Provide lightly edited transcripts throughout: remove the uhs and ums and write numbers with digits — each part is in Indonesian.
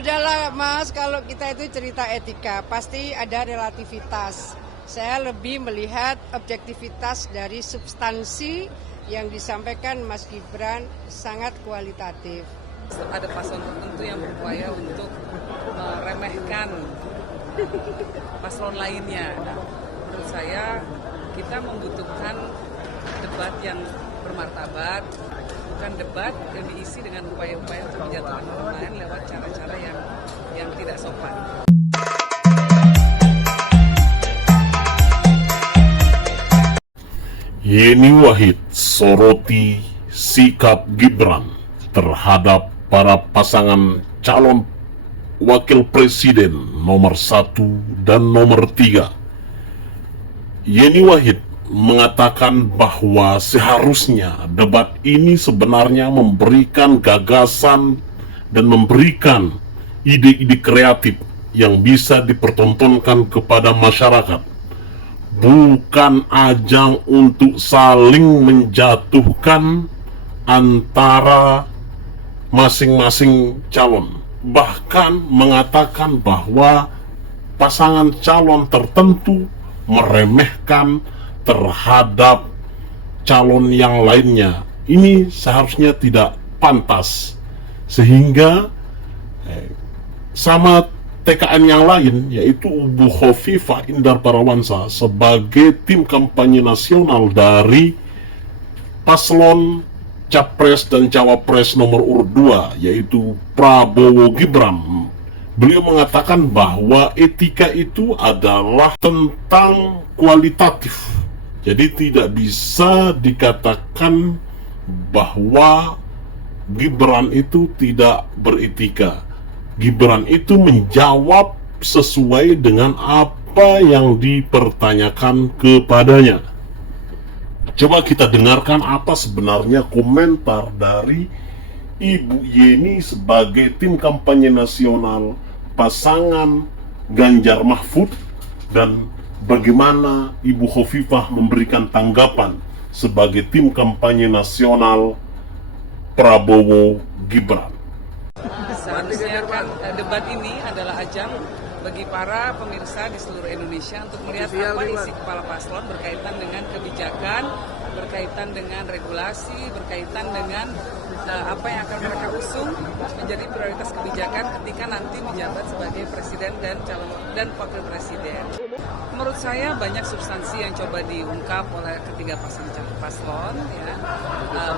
Sudahlah Mas, kalau kita itu cerita etika, pasti ada relativitas. Saya lebih melihat objektivitas dari substansi yang disampaikan Mas Gibran sangat kualitatif. Ada paslon tertentu yang berupaya untuk meremehkan paslon lainnya. Menurut saya kita membutuhkan debat yang bermartabat, bukan debat yang diisi dengan upaya-upaya untuk menjatuhkan orang lain lewat cara-cara yang tidak sopan. Yeni Wahid soroti sikap Gibran terhadap para pasangan calon wakil presiden nomor 1 dan nomor 3. Yeni Wahid mengatakan bahwa seharusnya debat ini sebenarnya memberikan gagasan dan memberikan ide-ide kreatif yang bisa dipertontonkan kepada masyarakat, bukan ajang untuk saling menjatuhkan antara masing-masing calon. Bahkan mengatakan bahwa pasangan calon tertentu meremehkan terhadap calon yang lainnya. Ini seharusnya tidak pantas, sehingga sama TKN yang lain, yaitu Bu Khofifah Indar Parawansa sebagai tim kampanye nasional dari paslon Capres dan Cawapres nomor urut 2, yaitu Prabowo Gibran. Beliau mengatakan bahwa etika itu adalah tentang kualitatif. Jadi tidak bisa dikatakan bahwa Gibran itu tidak beretika. Gibran itu menjawab sesuai dengan apa yang dipertanyakan kepadanya. Coba kita dengarkan apa sebenarnya komentar dari Ibu Yeni sebagai tim kampanye nasional pasangan Ganjar Mahfud, dan bagaimana Ibu Khofifah memberikan tanggapan sebagai tim kampanye nasional Prabowo Gibran. Seharusnya kan debat ini adalah ajang bagi para pemirsa di seluruh Indonesia untuk melihat apa isi kepala paslon berkaitan dengan kebijakan, berkaitan dengan regulasi, berkaitan dengan apa yang akan mereka usung menjadi prioritas kebijakan ketika nanti menjabat sebagai presiden dan wakil presiden. Menurut saya banyak substansi yang coba diungkap oleh ketiga paslon, ya.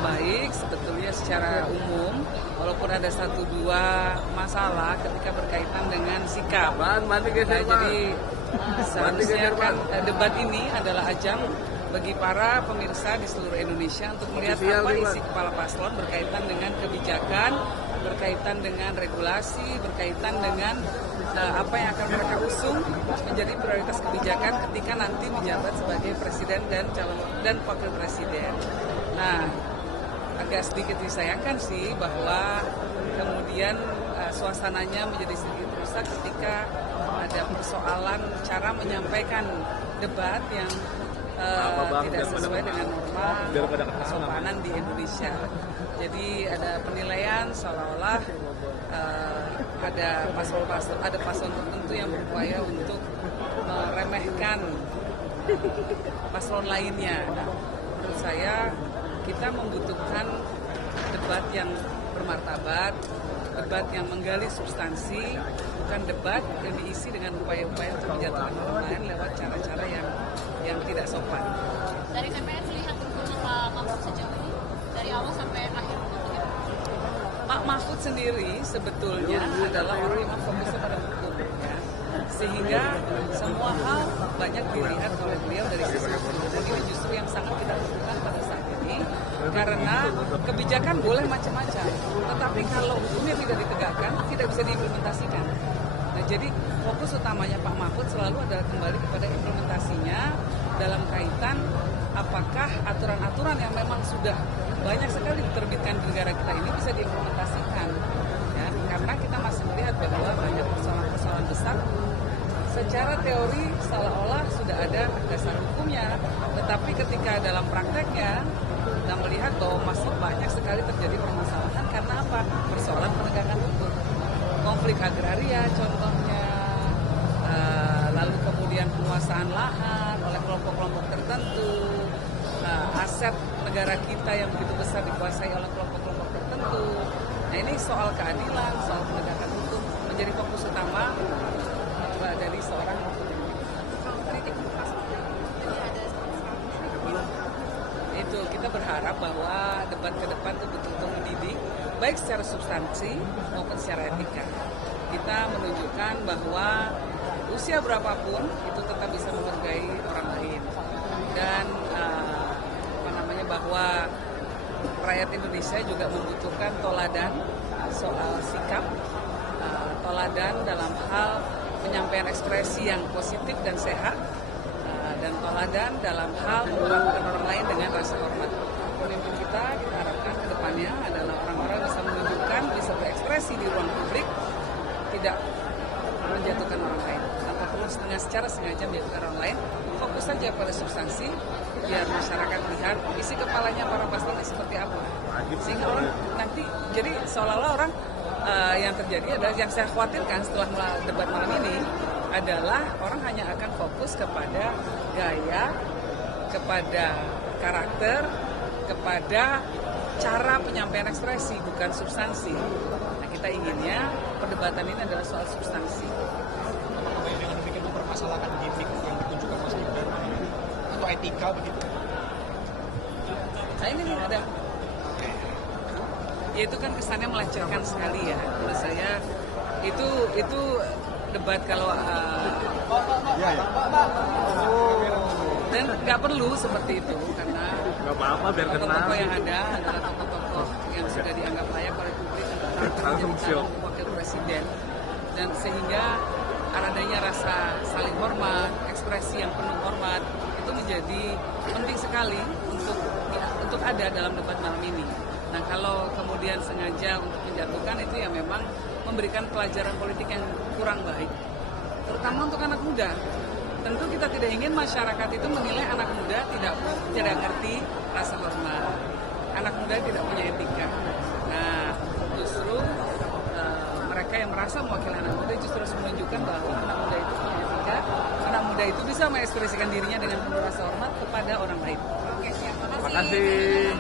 Baik sebetulnya secara umum, walaupun ada 1-2 masalah ketika berkaitan dengan sikap. Jadi seharusnya kan debat ini adalah ajang bagi para pemirsa di seluruh Indonesia untuk melihat apa isi kepala paslon berkaitan dengan kebijakan, berkaitan dengan regulasi, berkaitan dengan apa yang akan mereka usung menjadi prioritas kebijakan ketika nanti menjabat sebagai presiden dan wakil presiden. Nah, agak sedikit disayangkan sih bahwa kemudian suasananya menjadi sedikit rusak ketika ada persoalan cara menyampaikan debat yang tidak sesuai dengan norma kesopanan di Indonesia. Jadi ada penilaian seolah-olah ada paslon tertentu yang berupaya untuk meremehkan paslon lainnya. Menurut saya kita membutuhkan debat yang bermartabat, debat yang menggali substansi, bukan debat yang diisi dengan upaya-upaya untuk menjatuhkan orang lain lewat cara-cara yang tidak sopan. Dari TPS lihat dukungan Pak Mahfud sejauh ini dari awal sampai akhir. Pak Mahfud sendiri sebetulnya adalah orang yang fokusnya pada hukum, ya. Sehingga semua hal banyak dilihat oleh beliau dari sisi hukum. Ini justru yang sangat kita butuhkan pada saat ini, karena kebijakan boleh macam-macam, tetapi kalau hukumnya tidak ditegakkan, tidak bisa diimplementasikan. Nah, jadi fokus utamanya Pak Mahfud selalu adalah kembali kepada implementasinya dalam kaitan apakah aturan-aturan yang memang sudah banyak sekali diterbitkan di negara kita ini bisa diimplementasikan, ya, karena kita masih melihat bahwa banyak persoalan-persoalan besar secara teori seolah-olah sudah ada dasar hukumnya, tetapi ketika dalam prakteknya kita melihat bahwa masih banyak sekali terjadi permasalahan karena apa? Persoalan penegakan hukum. konflik agraria contohnya, lalu kemudian penguasaan lahan oleh kelompok-kelompok tertentu, aset negara kita yang begitu besar dikuasai oleh kelompok-kelompok tertentu. Nah, ini soal keadilan, soal penegakan hukum menjadi fokus utama dari seorang itu. Kita berharap bahwa debat ke depan itu betul-betul mendidik, baik secara substansi maupun secara etika. Kita menunjukkan bahwa usia berapapun itu tetap bisa menghargai orang lain, dan bahwa rakyat Indonesia juga membutuhkan toladan soal sikap, toladan dalam hal penyampaian ekspresi yang positif dan sehat, dan toladan dalam hal memperlakukan orang lain dengan rasa hormat. Pemimpin kita harapkan ke depannya adalah orang-orang bisa menunjukkan, bisa berekspresi di ruang publik, tidak menjatuhkan orang lain, tanpa perlu secara sengaja menjatuhkan orang lain. Fokus saja pada substansi, biar masyarakat lihat isi kepalanya para paslon seperti apa. Sehingga orang nanti, jadi seolah-olah orang yang terjadi adalah, yang saya khawatirkan setelah debat malam ini adalah orang hanya akan fokus kepada gaya, kepada karakter, kepada cara penyampaian ekspresi, bukan substansi. Nah, kita inginnya perdebatan ini adalah soal substansi. Apakah dengan demikian mempermasalahkan gimmick yang ditunjukkan Mas Gibran atau etika begitu? Nah, ini ada. Ya, itu kan kesannya melecehkan sekali ya. Menurut saya itu debat kalau dan nggak perlu seperti itu, karena tokoh-tokoh yang ada adalah tokoh-tokoh yang sudah dianggap layak oleh publik untuk menjadi wakil presiden, dan sehingga adanya rasa saling hormat, ekspresi yang penuh hormat itu menjadi penting sekali untuk ada dalam debat malam ini. Nah, kalau kemudian sengaja untuk menjatuhkan, itu ya memang memberikan pelajaran politik yang kurang baik, terutama untuk anak muda. Tentu kita tidak ingin masyarakat itu menilai anak muda tidak ngerti rasa hormat, anak muda tidak punya etika. Nah, justru mereka yang merasa mewakili anak muda justru harus menunjukkan bahwa anak muda itu punya etika, anak muda itu bisa mengekspresikan dirinya dengan penuh rasa hormat kepada orang lain. Oke, siap. Terima kasih.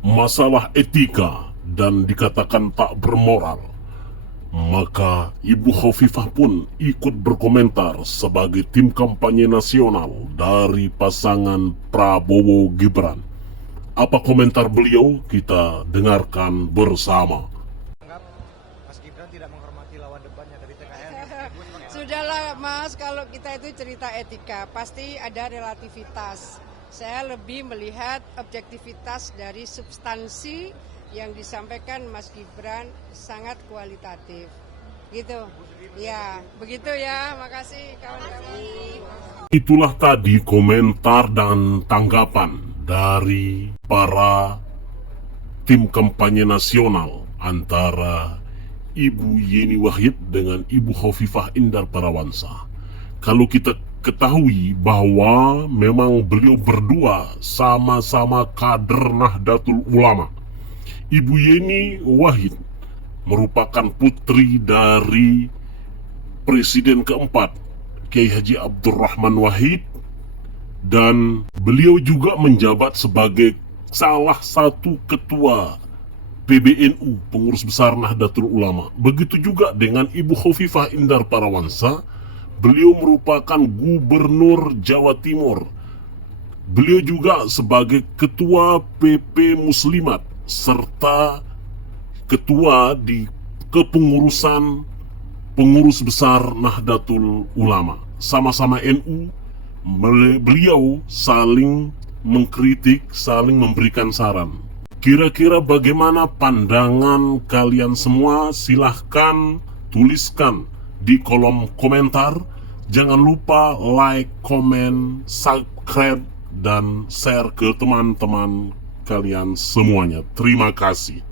Masalah etika dan dikatakan tak bermoral, maka Ibu Khofifah pun ikut berkomentar sebagai tim kampanye nasional dari pasangan Prabowo Gibran. Apa komentar beliau? Kita dengarkan bersama. Mas Gibran tidak menghormati lawan debatnya dari TKN. Sudahlah Mas, kalau kita itu cerita etika, pasti ada relativitas. Saya lebih melihat objektivitas dari substansi yang disampaikan Mas Gibran sangat kualitatif. Gitu. Ya, begitu ya. Makasih kawan-kawan. Itulah tadi komentar dan tanggapan dari para tim kampanye nasional antara Ibu Yeni Wahid dengan Ibu Khofifah Indar Parawansa. Kalau kita ketahui bahwa memang beliau berdua sama-sama kader Nahdlatul Ulama. Ibu Yeni Wahid merupakan putri dari Presiden keempat Kiai Haji Abdurrahman Wahid, dan beliau juga menjabat sebagai salah satu ketua PBNU, Pengurus Besar Nahdlatul Ulama. Begitu juga dengan Ibu Khofifah Indar Parawansa. Beliau merupakan Gubernur Jawa Timur. Beliau juga sebagai Ketua PP Muslimat serta Ketua di Kepengurusan Pengurus Besar Nahdlatul Ulama. Sama-sama NU, beliau saling mengkritik, saling memberikan saran. Kira-kira bagaimana pandangan kalian semua? Silahkan tuliskan di kolom komentar. Jangan lupa like, komen, subscribe, dan share ke teman-teman kalian semuanya. Terima kasih.